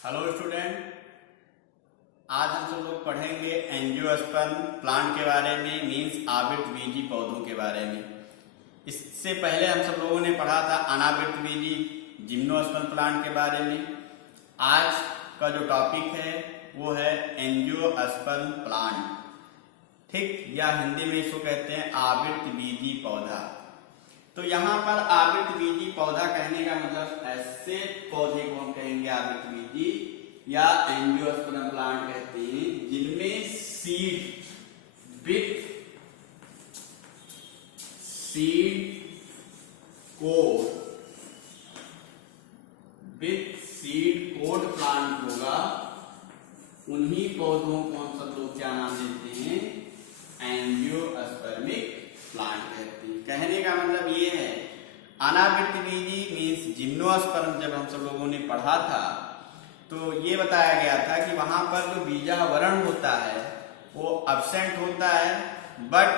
Hello student, आज हम सब लोग पढ़ेंगे एंजियोस्पर्म प्लांट के बारे में, मीन्स आवृतबीजी पौधों के बारे में। इससे पहले हम सब लोगों ने पढ़ा था अनावृतबीजी जिम्नोस्पर्म प्लांट के बारे में। आज का जो टॉपिक है वो है एंजियोस्पर्म प्लांट, ठीक, या हिंदी में इसको कहते हैं आवृतबीजी पौधा। तो यहाँ पर आवृतबीजी पौधा कहने का मतलब ऐसे पौधे को हम कहेंगे आवृतबीजी या एंजियोस्पर्म प्लांट कहते हैं जिनमें सीड कोड प्लांट होगा। उन्हीं पौधों को हम सब लोग क्या नाम देते हैं? एंजियोस्पर्मिक प्लांट कहते हैं। कहने का मतलब ये है, अनावृतबीजी मीन्स जिम्नोस्पर्म जब हम सब लोगों ने पढ़ा था तो ये बताया गया था कि वहां पर जो बीजावरण होता है वो अब्सेंट होता है, बट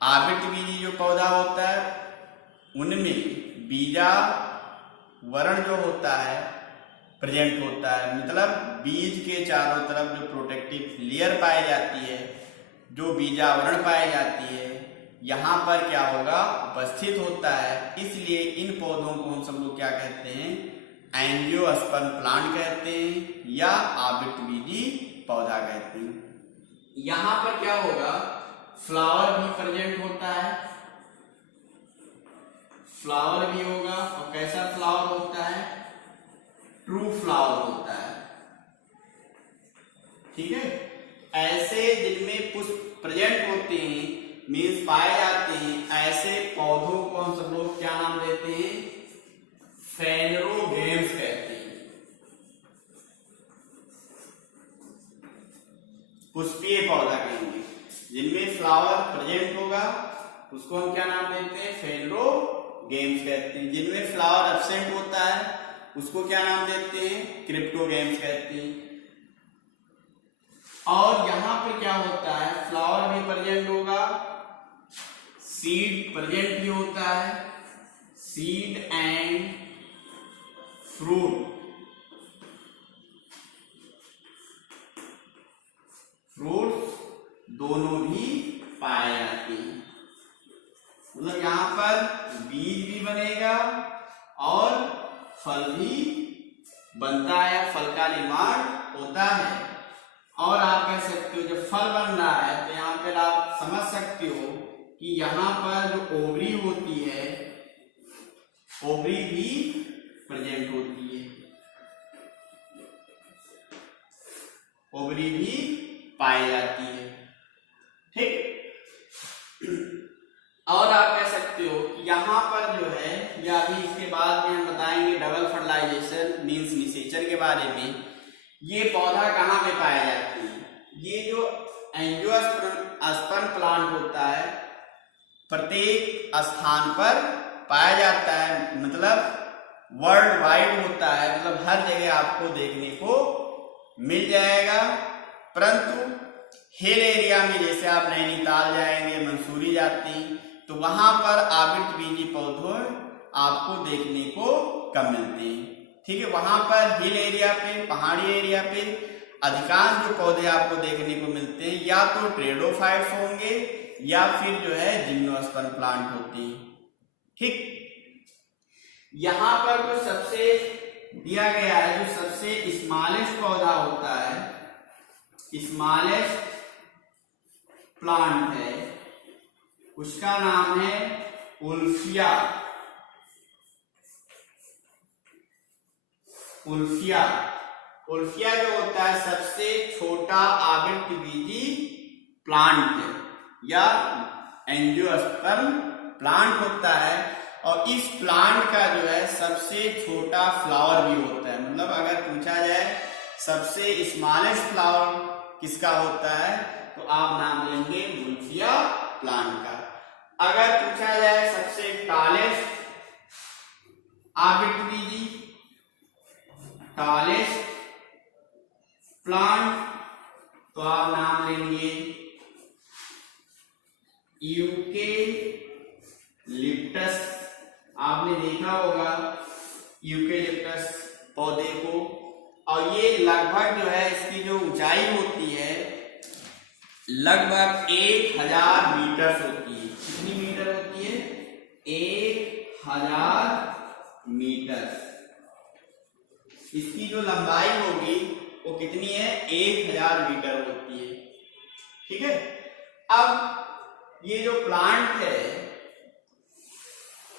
आवृतबीजी जो पौधा होता है उनमें बीजावरण जो होता है प्रेजेंट होता है। मतलब बीज के चारों तरफ जो प्रोटेक्टिव लेयर पाई जाती है, जो बीजावरण पाई जाती है, यहाँ पर क्या होगा? उपस्थित होता है। इसलिए इन पौधों को हम सब लोग क्या कहते हैं? एंजियोस्पर्म प्लांट कहते हैं या आवृतबीजी पौधा कहते हैं। यहाँ पर क्या होगा? फ्लावर भी प्रेजेंट होता है, फ्लावर भी होगा। और कैसा फ्लावर होता है? ट्रू फ्लावर होता है, ठीक है। ऐसे जिनमें पुष्प प्रेजेंट होते हैं, मीन्स पाए जाते हैं, ऐसे पौधों को हम सब लोग क्या नाम देते हैं? फेनरोगेम्स कहते हैं। पुष्पीय पौधा कहेंगे। जिनमें फ्लावर प्रेजेंट होगा उसको हम क्या नाम देते हैं? फेनरोगेम्स कहते हैं। जिनमें फ्लावर एब्सेंट होता है उसको क्या नाम देते हैं? क्रिप्टोगेम्स कहते हैं। और यहां पे क्या होता है? फ्लावर भी प्रेजेंट होगा, सीड प्रेजेंट भी होता है, सीड एंड फ्रूट दोनों भी पाए जाते हैं। मतलब यहां पर बीज भी बनेगा और फल भी बनता है, फल का निर्माण होता है। और आप कह सकते हो जब फल बन रहा है तो यहाँ पर आप समझ सकते हो कि यहाँ पर जो ओवरी होती है, ओवरी भी प्रेजेंट होती है, ओवरी भी पाई जाती है, ठीक। और आप कह सकते हो कि यहाँ पर जो है, या अभी इसके बाद में हम बताएंगे डबल फर्टिलाइजेशन मीन्स निषेचन के बारे में। ये पौधा कहाँ पे पाया जाती है? ये जो एंजियोस्पर्म प्लांट होता है प्रत्येक स्थान पर पाया जाता है, मतलब वर्ल्ड वाइड होता है, मतलब हर जगह आपको देखने को मिल जाएगा। परंतु हिल एरिया में, जैसे आप नैनीताल जाएंगे, मंसूरी जाती, तो वहां पर आवृतबीजी पौधे आपको देखने को कम मिलते हैं, ठीक है। वहां पर हिल एरिया पे, पहाड़ी एरिया पे अधिकांश जो पौधे आपको देखने को मिलते हैं या तो ट्रेडोफाइट्स होंगे या फिर जो है जिम्नोस्पर्म प्लांट होते हैं, ठीक। यहां पर जो सबसे दिया गया है, जो सबसे स्मॉलेस्ट पौधा होता है, स्मॉलेस्ट प्लांट है, उसका नाम है उल्फिया। उल्फिया जो होता है सबसे छोटा आवृतबीजी प्लांट है या एंजियोस्पर्म प्लांट होता है। और इस प्लांट का जो है सबसे छोटा फ्लावर भी होता है। मतलब अगर पूछा जाए सबसे स्मॉलेस्ट फ्लावर किसका होता है तो आप नाम लेंगे उल्फिया प्लांट का। अगर पूछा जाए सबसे टॉलेस्ट आवृतबीजी, टॉलेस्ट प्लांट, तो आप नाम लेंगे यूकेलिप्टस। आपने देखा होगा यूकेलिप्टस पौधे को, और ये लगभग जो है इसकी जो ऊंचाई होती है लगभग 1000 मीटर होती है। कितनी मीटर होती है? 1000 मीटर। इसकी जो लंबाई होगी वो कितनी है? 1000 मीटर होती है। ठीक है। अब ये जो प्लांट है,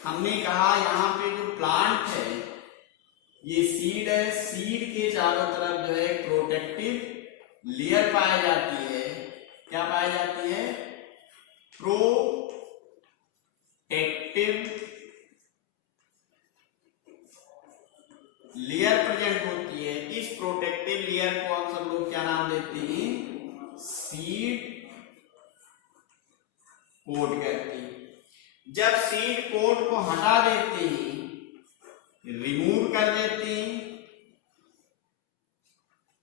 हमने कहा यहाँ पे जो प्लांट है ये सीड है। सीड के चारों तरफ जो है प्रोटेक्टिव लेयर पाई जाती है। क्या पाई जाती है? प्रोटेक्टिव लेयर प्रेजेंट होती है। इस प्रोटेक्टिव लेयर को हम सब लोग क्या नाम देते हैं? सीड कोट कहते हैं। जब सीड कोट को हटा देते हैं, रिमूव कर देते हैं,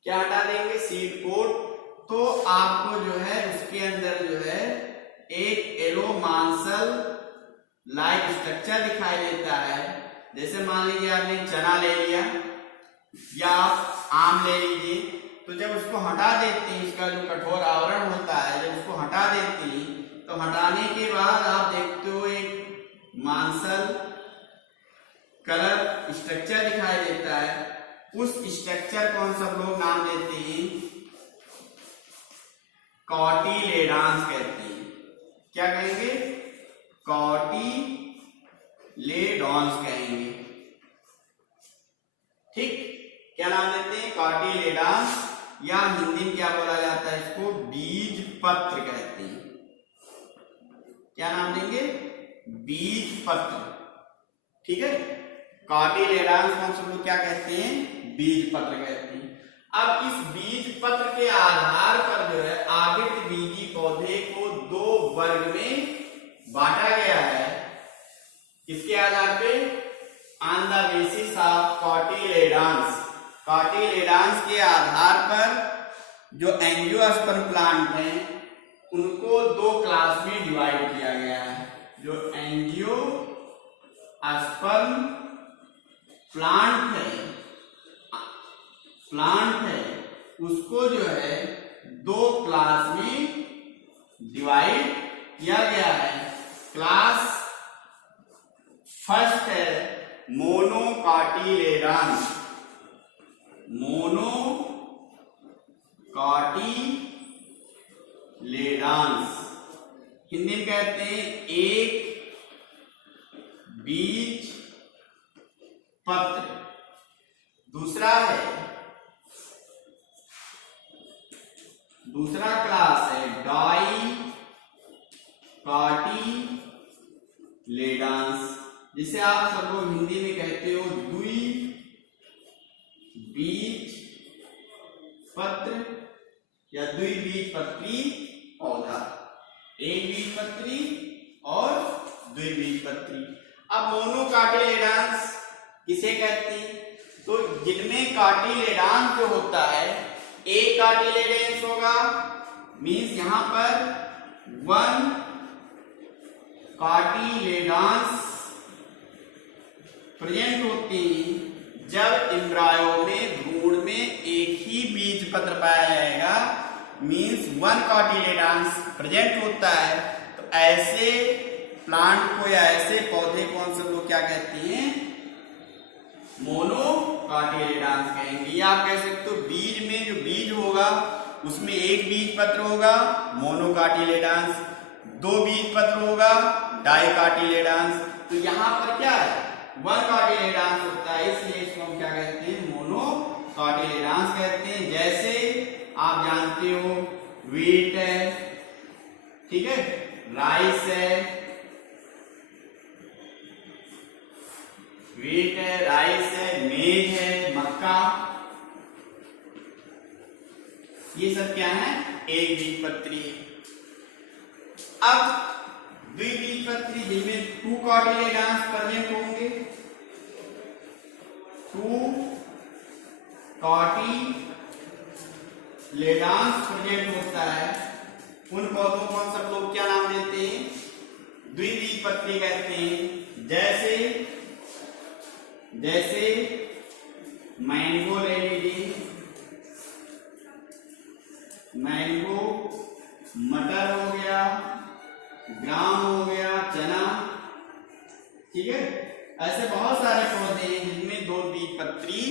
क्या हटा देंगे? सीड कोट, तो आपको जो है उसके अंदर जो है एक एलोमांसल लाइक स्ट्रक्चर दिखाई देता है। जैसे मान लीजिए आपने चना ले लिया या आप आम ले लीजिए, तो जब उसको हटा देते हैं, इसका जो कठोर आवरण होता है, जब उसको हटा देते हैं तो हटाने के बाद आप देखते हो एक मांसल कलर स्ट्रक्चर दिखाई देता है। उस स्ट्रक्चर को हम सब लोग नाम देते हैं कॉटिलेडॉन्स कहते हैं। क्या कहेंगे? कॉटिलेडॉन्स कहेंगे। ठीक, क्या नाम देते हैं? कॉटिलेडॉन्स, या हिंदी में क्या बोला जाता है इसको? बीज पत्र कहते हैं। क्या नाम देंगे? बीज पत्र। ठीक है। कॉटिलेडॉन्स को हम सब लोग क्या कहते हैं? बीज पत्र कहते हैं। अब इस बीज पत्र के आधार पर जो है आवृतबीजी पौधे को 2 वर्ग में बांटा गया है। किसके आधार पे? On the basis of cotyledons. Cotyledons के आधार पर जो एंजियोस्पर्म प्लांट हैं उनको 2 क्लास में डिवाइड किया गया है। जो एंजियोस्पर्म प्लांट है उसको जो है 2 क्लास में डिवाइड किया गया है। क्लास फर्स्ट है मोनोकॉटिलेडॉन्स। मोनोकॉटिलेडॉन्स हिंदी में कहते हैं एक बीज पत्र। दूसरा क्लास है डाइकॉटिलेडॉन्स, जिसे आप सब लोग हिंदी में कहते हो द्विबीजपत्र या द्विबीजपत्री पौधा। एक बीजपत्री और द्विबीजपत्री। अब मोनोकॉटिलेडॉन्स किसे कहते हैं? तो जिनमें कॉटिलेडॉन्स जो होता है, एक कॉटिलेडॉन्स होगा, मींस यहां पर 1 कॉटिलेडॉन्स प्रेजेंट होते हैं। जब एम्ब्रायो में भ्रूण में एक ही बीज पत्र पाया जाएगा, मींस 1 कॉटिलेडॉन्स प्रेजेंट होता है, तो ऐसे प्लांट को या ऐसे पौधे को हम सब लोग क्या कहते हैं? मोनोकॉटिलेडॉन्स कहेंगे। या आप कह सकते हो बीज में जो बीज होगा उसमें एक बीज पत्र होगा मोनोकॉटिलेडॉन्स, 2 बीज पत्र होगा डाइकॉटिलेडॉन्स। तो यहाँ पर क्या है? 1 कॉटिलेडॉन्स होता है, इसलिए इसको हम क्या कहते हैं? मोनोकॉटिलेडॉन्स कहते हैं। जैसे आप जानते हो व्हीट है, ठीक है, राइस है, व्हीट है, राइस है, मेज है, मक्का, ये सब क्या है? एक बीजपत्री। अब द्विबीजपत्री जिनमें 2 कॉटिलेडॉन्स प्रेजेंट होंगे, 2 कॉटिलेडॉन्स प्रेजेंट होता है, उन पौधों को हम सब लोग क्या नाम देते हैं? द्विबीजपत्री कहते हैं। जैसे मैंगो ले लीजिए, मैंगो, मटर हो गया, ग्राम हो गया, चना, ठीक है। ऐसे बहुत सारे पौधे हैं जिनमें 2 बीजपत्री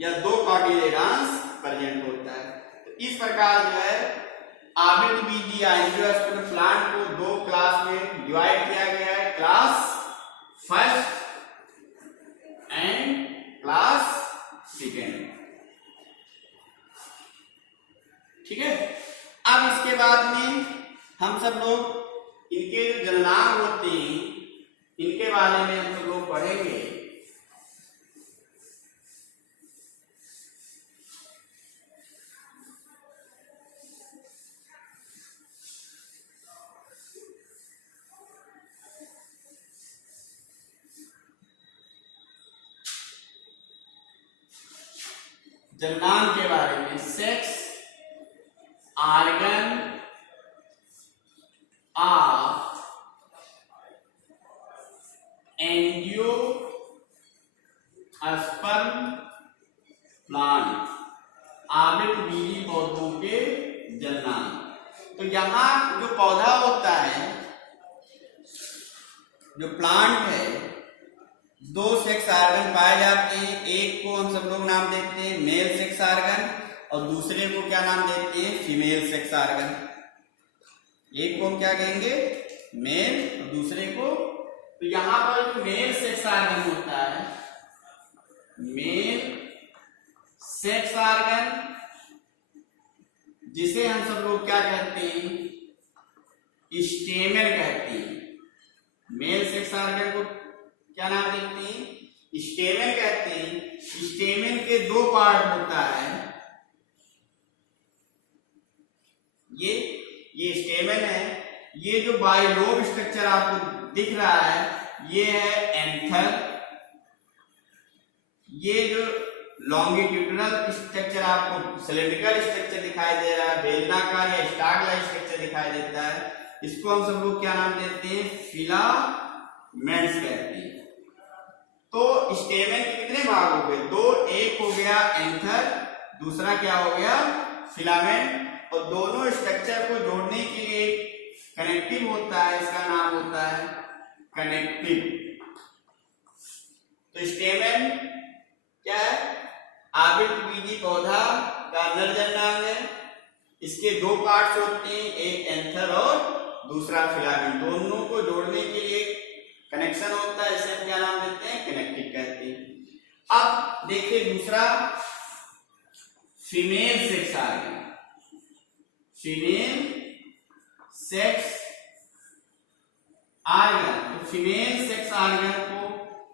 या 2 कॉटिलेडॉन्स प्रेजेंट होता है। तो इस प्रकार जो है आवृतबीजी एंजियोस्पर्म प्लांट को 2 क्लास में डिवाइड किया गया है, class first and class second, ठीक है। अब इसके बाद में हम सब लोग इनके जो जननांग होते हैं इनके बारे में हम सब लोग पढ़ेंगे। जननांग के बारे में, sex organ of angiosperm plant, आवृतबीजी पौधों के जननांग। तो यहां जो पौधा होता है, जो प्लांट है, 2 सेक्स ऑर्गन पाए जाते हैं। एक को हम सब लोग नाम देते हैं मेल सेक्स ऑर्गन और दूसरे को क्या नाम देते हैं, फीमेल सेक्स ऑर्गन। एक को हम क्या कहेंगे, मेल, और दूसरे को, तो यहां पर जो मेल सेक्स ऑर्गन होता है, मेल सेक्स ऑर्गन, जिसे हम सब लोग क्या कहते हैं, स्टेमेन कहते हैं। मेल सेक्स ऑर्गन को क्या नाम देते हैं, स्टेमेन कहते हैं। स्टेमेन के 2 पार्ट होता है। ये स्टेमेन है। ये जो बाइलोब स्ट्रक्चर आपको दिख रहा है, ये है एंथर। ये जो लॉन्गिट्यूडिनल स्ट्रक्चर आपको सिलिंड्रिकल स्ट्रक्चर दिखाई दे रहा है, बेलनाकार या स्टार लाइक स्ट्रक्चर दिखाई देता है, इसको हम सब लोग क्या नाम देते हैं, फिलामेंट्स कहते हैं। तो स्टेमेन के कितने भाग हो गए, 2। एक हो गया एंथर, दूसरा क्या हो गया, फिलामेंट। और दोनों स्ट्रक्चर को जोड़ने के लिए कनेक्टिव होता है, इसका नाम होता है कनेक्टिव। तो स्टेमेन क्या है, आवृतबीजी पौधा का नर जननांग है। इसके 2 पार्ट्स होते हैं, एक एंथर और दूसरा फिलामेंट। दोनों को जोड़ने के लिए कनेक्शन होता है, इसे हम क्या नाम देते हैं, कनेक्टिव कहते हैं। अब देखिए दूसरा, female sex organ. Female sex organ, तो फीमेल सेक्स ऑर्गन को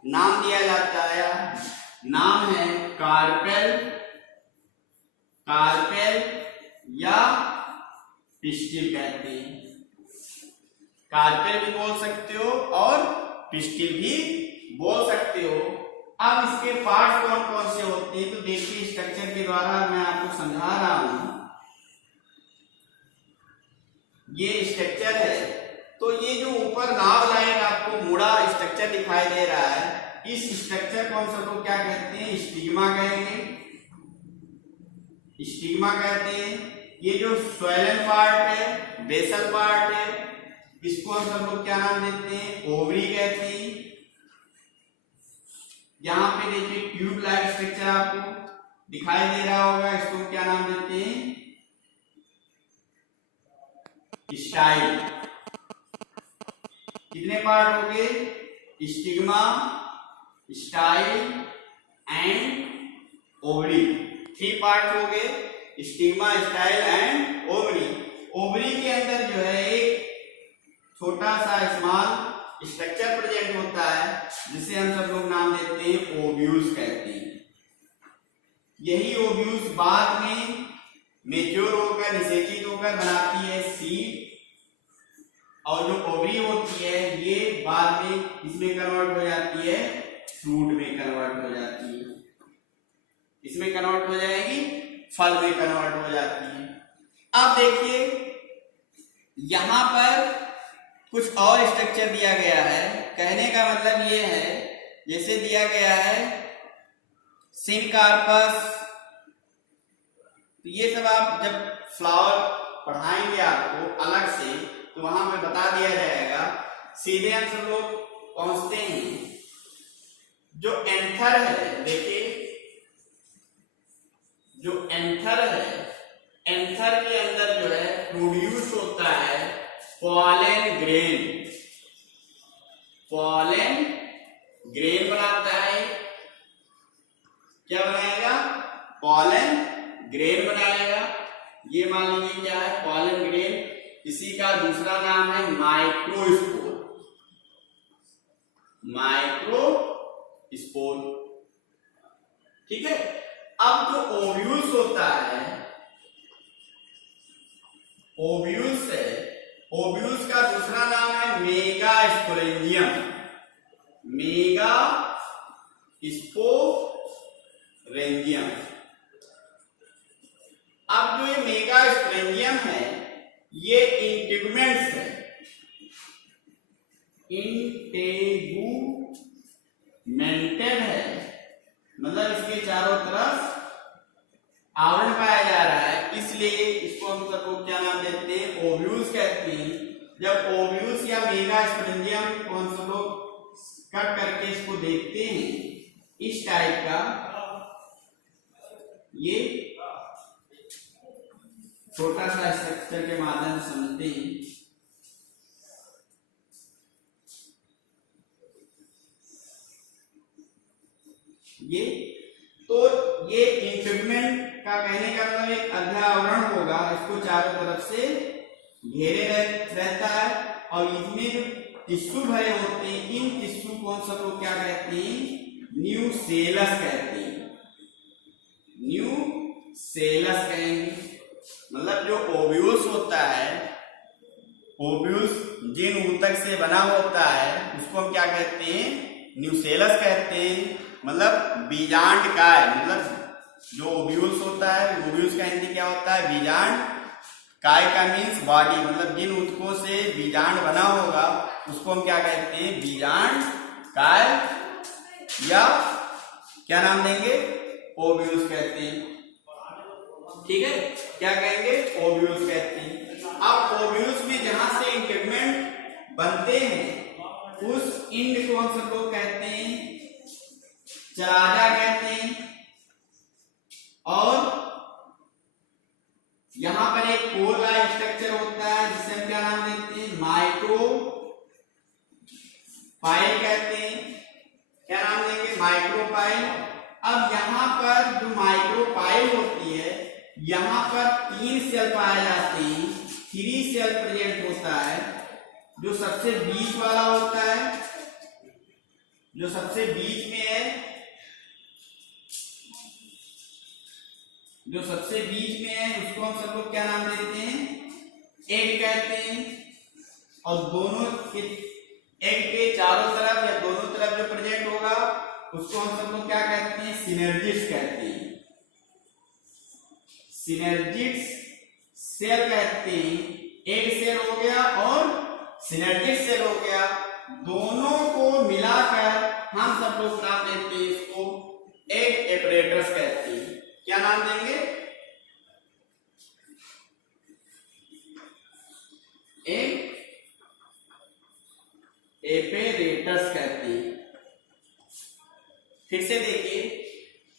नाम दिया जाता है, नाम है कार्पेल, कार्पेल या पिस्टिल कहते हैं। कार्पेल भी बोल सकते हो और पिस्टिल भी बोल सकते हो। अब इसके पार्ट कौन कौन से होते हैं, तो देखिए स्ट्रक्चर के द्वारा मैं आपको समझा रहा हूं। ये स्ट्रक्चर है, तो ये जो ऊपर नाव लाइन आपको मुड़ा स्ट्रक्चर दिखाई दे रहा है, इस स्ट्रक्चर को हम सबको क्या कहते हैं, स्टिग्मा कहेंगे, स्टिग्मा कहते हैं। ये जो स्वेलन पार्ट है, बेसल पार्ट है, इसको हम सब लोग क्या नाम देते हैं, ओवरी कहते हैं। यहां पे देखिए ट्यूब लाइक स्ट्रक्चर आपको दिखाई दे रहा होगा, इसको क्या नाम देते हैं, स्टाइल। कितने पार्ट हो गए, stigma, style and ovary. 3 part हो गए, stigma, style and ovary. Ovary के अंदर जो है एक छोटा सा स्मॉल स्ट्रक्चर प्रेजेंट होता है, जिसे हम सब लोग नाम देते हैं ओव्यूल्स कहते हैं। यही ओव्यूल्स बाद में मेच्योर होकर, निषेचित होकर बनाती है सीड, और जो ओवरी होती है ये बाद में इसमें कन्वर्ट हो जाती है, फ्रूट में कन्वर्ट हो जाती है, इसमें कन्वर्ट हो जाएगी, फल में कन्वर्ट हो जाती है। अब देखिए यहां पर कुछ और स्ट्रक्चर दिया गया है। कहने का मतलब ये है, जैसे दिया गया है सिनकार्पस, तो ये सब आप जब फ्लावर पढ़ाएंगे आपको अलग से, तो वहां पे बता दिया जाएगा। सीधे हम सब लोग पहुंचते हैं जो एंथर है। देखिए जो एंथर है, एंथर के अंदर जो है प्रोड्यूस होता है पॉलन ग्रेन। पॉलन ग्रेन बनाता है, क्या बनाएगा? पॉलन ग्रेन बनाएगा। ये मान लीजिए क्या है? Pollen grain. इसी का दूसरा नाम है माइक्रोस्पोर। माइक्रोस्पोर, ठीक है। अब जो ओव्यूल्स होता है, ओव्यूल्स है, ओव्यूल्स का दूसरा नाम है मेगास्पोरेंजियम। मेगास्पोरेंजियम। अब जो ये मेगास्पोरेंजियम है, ये इंटेगुमेंट्स है। इंटेगुमेंटेड है, मतलब इसके चारों तरफ आवरण पाया जा रहा है, इसलिए इसको हम सब लोग क्या नाम देते हैं? ओव्यूल्स कहते हैं। जब ओव्यूल्स या मेगास्पोरेंजियम को हम सब लोग कट करके इसको देखते हैं, इस टाइप का, ये छोटा सा स्ट्रक्चर के माध्यम से समझते हैं। ये तो ये इंटेगुमेंट का कहने का मतलब एक अध्यावरण होगा, इसको चारों तरफ से घेरे रहता है, और इसमें जो टिश्यू भरे होते हैं, इन टिश्यू को हम सब लोग क्या कहते हैं? न्यूसेलस कहते हैं। न्यूसेलस कहेंगे। मतलब जो ओव्यूल्स होता है, ओव्यूल्स जिन ऊतक से बना होता है, उसको हम क्या कहते हैं? न्यूसेलस कहते हैं। मतलब बीजांड काय, मतलब जो ओव्यूल्स होता है, ओव्यूल्स का हिंदी क्या होता है? बीजांड। काय का मीन्स बॉडी, मतलब जिन ऊतकों से बीजांड बना होगा उसको हम क्या कहते हैं? बीजांड काय, या क्या नाम देंगे? ओव्यूल्स कहते हैं। ठीक है, क्या कहेंगे? ओव्यूल्स कहते हैं। अब ओव्यूल्स में जहां से इंटेगुमेंट बनते हैं, उस इंड को हम सब लोग कहते हैं चलाजा कहते हैं। और यहां पर एक कोर लाइक स्ट्रक्चर होता है, जिसे हम क्या नाम देते हैं? माइक्रोपाइल कहते हैं। क्या नाम देंगे? माइक्रोपाइल। अब यहां पर जो माइक्रोपाइल होती है, यहां पर 3 सेल पाए जाते हैं। 3 सेल प्रेजेंट होता है। जो सबसे बीच वाला होता है, जो सबसे बीच में है, जो सबसे बीच में है, उसको हम सब लोग क्या नाम देते हैं? एग कहते हैं। और दोनों के एग के चारों तरफ या दोनों तरफ जो प्रेजेंट होगा, उसको हम सब लोग क्या कहते हैं? सिनर्जिड्स कहते हैं। सिनर्जिड्स सेल कहते हैं। एग सेल हो गया और सिनर्जिड सेल हो गया, दोनों को मिलाकर हम सब लोग नाम देते हैं इसको एग एपरेटस कहते हैं। क्या नाम देंगे? एग एपरेटस कहते हैं। फिर से देखिए,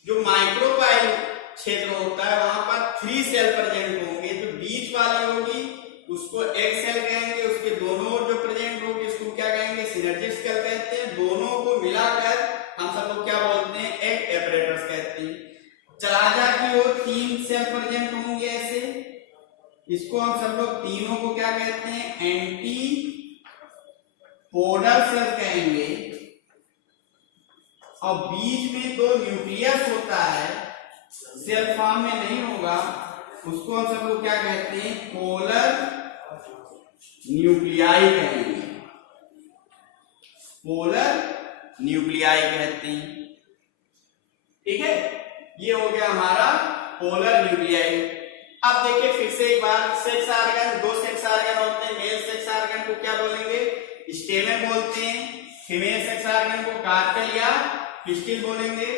जो माइक्रोपाइल क्षेत्र होता है, वहां पर 3 सेल प्रेजेंट होंगे। जो बीच वाली होगी उसको एग सेल कहेंगे, उसके दोनों ओर जो प्रेजेंट होगी उसको क्या कहेंगे? सिनर्जिड सेल कहते हैं। दोनों को मिलाकर हम सब लोग क्या बोलते हैं? एग एपरेटस कहते हैं। चलाजा की ओर 3 सेल प्रेजेंट होंगे ऐसे, इसको हम सब लोग तीनों को क्या कहते हैं? एंटी पोडल सेल कहेंगे। और बीच में 2 न्यूक्लियस होता है, सेल फॉर्म में नहीं होगा, उसको हम सब लोग क्या कहते हैं? पोलर न्यूक्लियाई कहेंगे। पोलर न्यूक्लियाई कहते हैं। ठीक है, ये हो गया हमारा पोलर न्यूक्लियाई। अब देखिए फिर से एक बार, सेक्स ऑर्गन, 2 सेक्स ऑर्गन होते हैं। मेल सेक्स ऑर्गन को क्या बोलेंगे? स्टेमन बोलते हैं। फीमेल सेक्स ऑर्गन को कार्पेल या पिस्टिल बोलेंगे।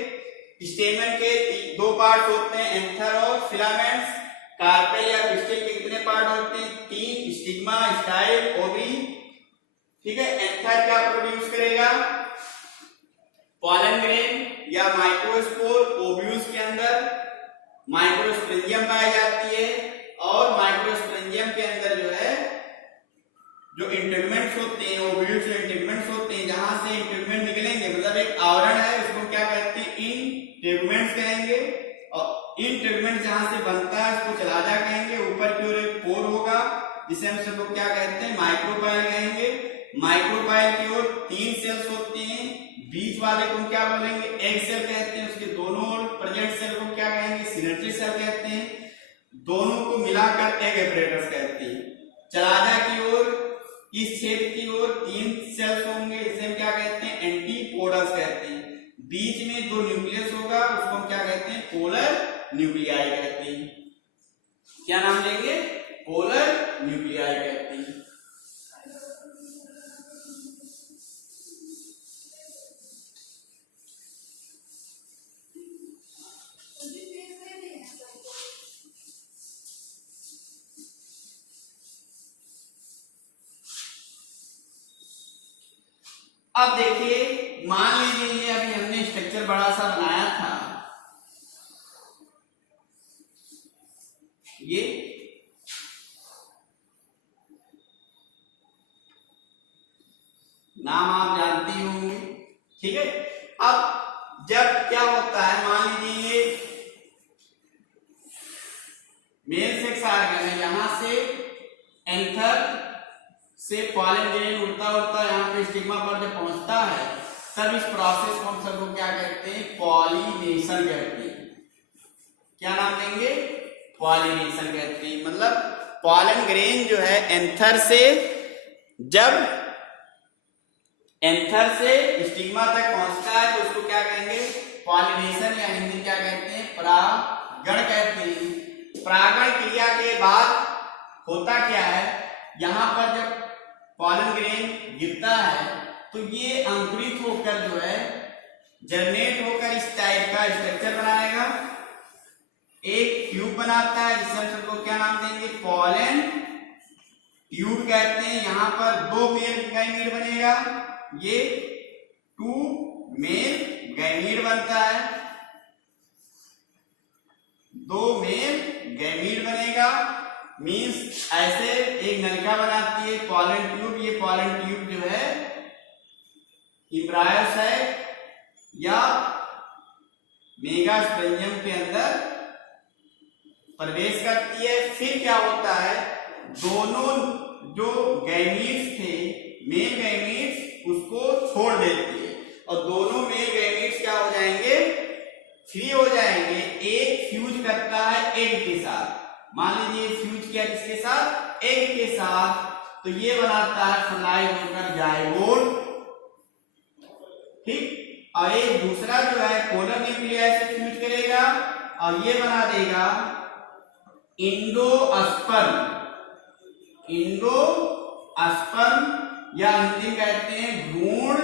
स्टेमन के 2 पार्ट होते हैं, एंथर और फिलामेंट्स। कार्पेल या पिस्टिल के कितने पार्ट होते हैं? 3, स्टिग्मा, स्टाइल, ओवरी। ठीक है, एंथर क्या प्रोड्यूस करेगा? पॉलन ग्रेन या माइक्रोस्पोर। ओव्यूल्स के अंदर माइक्रोस्पोरेंजियम पाई जाती है और माइक्रोस्पोरेंजियम के अंदर जो है जो इंटेगुमेंट्स होते हैं, ओव्यूल्स जो इंटेगुमेंट्स होते हैं, जहां से इंटेगुमेंट निकलेंगे, मतलब एक आवरण है, उसको क्या कहते हैं? इंटेगुमेंट्स कहेंगे। और इंटेगुमेंट जहां से बनता है उसको चलाजा कहेंगे। ऊपर की ओर एक पोर होगा जिसे हम सब लोग क्या कहते हैं? माइक्रोपाइल कहेंगे। माइक्रोपाइल की ओर 3 सेल्स होते हैं, बीच वाले को क्या बोलेंगे? एग सेल कहते हैं। उसके दोनों ओर प्रेजेंट सेल को क्या कहेंगे? सिनर्जी सेल कहते हैं। दोनों को मिलाकर एग एपरेटस कहते हैं। चलाजा की ओर, इस क्षेत्र की ओर 3 सेल्स होंगे, जिसे हम क्या कहते हैं? एंटीपोडल्स कहते हैं। बीच में 2 न्यूक्लियस होगा, उसको हम क्या कहते हैं? पोलर न्यूक्लियाई कहते हैं। क्या नाम लेंगे? पोलर न्यूक्लियाई कहते हैं। अब देखिए, मान लीजिए ये अभी हमने स्ट्रक्चर बड़ा सा बनाया था, ये नाम आप जानती होंगे। ठीक है, अब जब क्या होता है, मान लीजिए ये मेल सेक्स ऑर्गन है, यहां से एंथर से पॉलन ग्रेन उड़ता उड़ता यहाँ पे स्टिग्मा पर जब पहुंचता है, तब इस प्रोसेस को हम सब लोग क्या कहते हैं? पॉलिनेशन कहते हैं। क्या नाम देंगे? पॉलिनेशन कहते हैं। मतलब पॉलन ग्रेन जो है एंथर से, जब एंथर से स्टिग्मा तक पहुंचता है तो उसको क्या कहेंगे? पॉलिनेशन, या हिंदी क्या कहते हैं? परागण कहते हैं। परागण क्रिया के बाद होता क्या है, यहां पर जब पॉलन ग्रेन गिरता है तो ये अंकुरित होकर जो है जर्मिनेट होकर इस टाइप का स्ट्रक्चर बनाएगा, एक ट्यूब बनाता है, जिसे हम सबको क्या नाम देंगे? पॉलन ट्यूब कहते हैं। यहाँ पर 2 मेल गैमीड बनेगा, ये 2 मेल गैमीड बनता है, 2 मेल गैमीड बनेगा। मीन्स ऐसे एक नलिका बनाती है पॉलन ट्यूब। ये पॉलन ट्यूब जो है इम्ब्रायोस है या मेगास्पोरेंजियम के अंदर प्रवेश करती है। फिर क्या होता है, दोनों जो गैमीट्स थे, मेल गैमीट्स, उसको छोड़ देती है और दोनों मेल गैमीट्स क्या हो जाएंगे? फ्री हो जाएंगे। एक फ्यूज करता है एग के साथ, मान लीजिए फ्यूज किया किसके साथ? एग के साथ, तो ये बनाता है फर्टिलाइज होकर जाइगोट। ठीक, और एक दूसरा जो है पोलर न्यूक्लियाई से फ्यूज करेगा और ये बना देगा इंडोस्पर्म। इंडोस्पर्म या हिंदी कहते हैं भ्रूण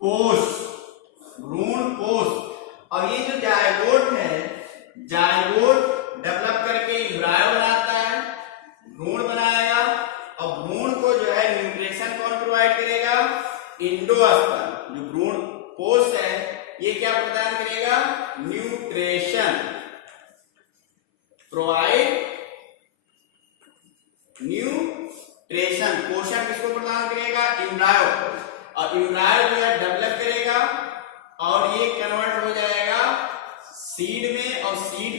कोश, भ्रूण कोश। और ये जो जायगोट है, जायगोट डेवलप करके एम्ब्रायो बनाता है, भ्रूण बनाएगा और भ्रूण को जो है न्यूट्रिशन कौन प्रोवाइड करेगा? इंडोस्पर्म। जो भ्रूण कोश है ये क्या प्रदान करेगा? न्यूट्रिशन प्रोवाइड, न्यूट्रिशन, पोषण किसको प्रदान करेगा? एम्ब्रायो। और एम्ब्रायो जो है डेवलप करेगा और ये कन्वर्ट हो जाएगा सीड में, और सीड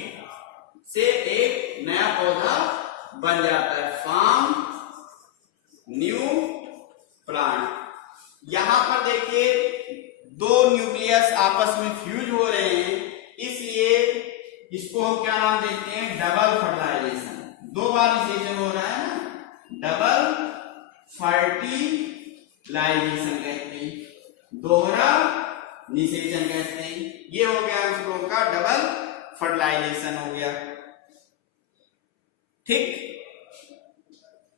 से एक नया पौधा बन जाता है, फॉर्म न्यू प्लांट। यहां पर देखिए 2 न्यूक्लियस आपस में फ्यूज हो रहे हैं, इसलिए इसको हम क्या नाम देते हैं? Double fertilisation. 2 बार निषेचन हो रहा है ना, डबल फर्टिलाइजेशन कहते हैं, दोहरा निषेचन कहते हैं। ये हो गया हम लोगों का डबल फर्टिलाइजेशन हो गया। ठीक,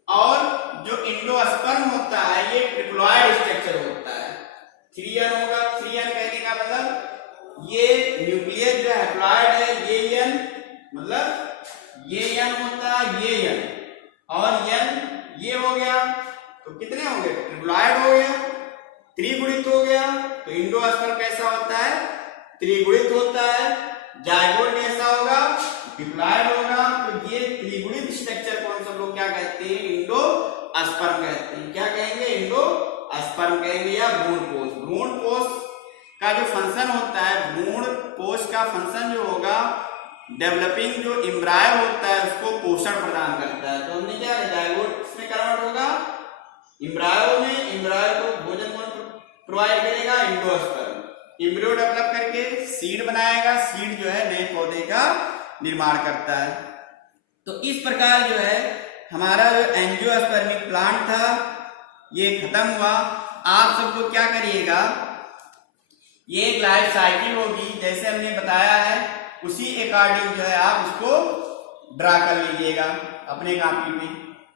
और जो इंडोस्पर्म होता है ये ट्रिप्लॉइड स्ट्रक्चर होता है, 3n होगा। 3n कहने का मतलब ये न्यूक्लियस जो है हैप्लॉइड है, ये n मतलब ये यन होता है, ये यन और यन ये हो गया, तो कितने हो गए? ट्रिप्लॉइड हो गया, त्रिगुणित हो गया। तो एंडोस्पर्म कैसा होता है? त्रिगुणित होता है। जाइगोट कैसा होगा? डिप्लॉइड होगा। तो ये त्रिगुणित स्ट्रक्चर को हम सब लोग क्या कहते हैं? एंडोस्पर्म कहते हैं। क्या कहेंगे? एंडोस्पर्म कहेंगे या भ्रूणपोष। भ्रूणपोष का जो फंक्शन होता है, भ्रूणपोष का फंक्शन जो होगा, डेवलपिंग जो एम्ब्रायो होता है उसको पोषण प्रदान करता है। तो हमने क्या जाइगोट में कन्वर्ट होगा एम्ब्रायो में, एम्ब्रायो को भोजन कौन प्रोवाइड करेगा? एंडोस्पर्म। एम्ब्रियो डेवलप करके सीड बनाएगा, सीड जो है नए पौधे का निर्माण करता है। तो इस प्रकार जो है हमारा जो एंजियोस्पर्मिक प्लांट था ये खत्म हुआ। आप सब लोग क्या करिएगा, ये एक लाइफ साइकिल होगी जैसे हमने बताया है, उसी अकॉर्डिंग जो है आप उसको ड्रा कर लीजिएगा अपने कॉपी में।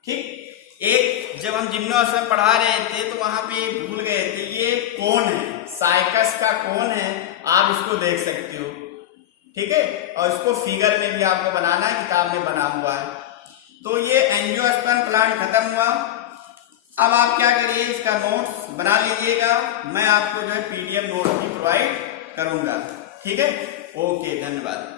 ठीक, एक जब हम जिम्नोस्पर्म पढ़ा रहे थे तो वहां पे भूल गए थे, ये कोन है, साइकस का कोन है, आप इसको देख सकते हो। ठीक है, और इसको फिगर में भी आपको बनाना है, किताब में बना हुआ है। तो ये एंजियोस्पर्म प्लांट खत्म हुआ। अब आप क्या करिए, इसका नोट्स बना लीजिएगा, मैं आपको जो है PDF नोट भी प्रोवाइड करूंगा। ठीक है, ओके, धन्यवाद।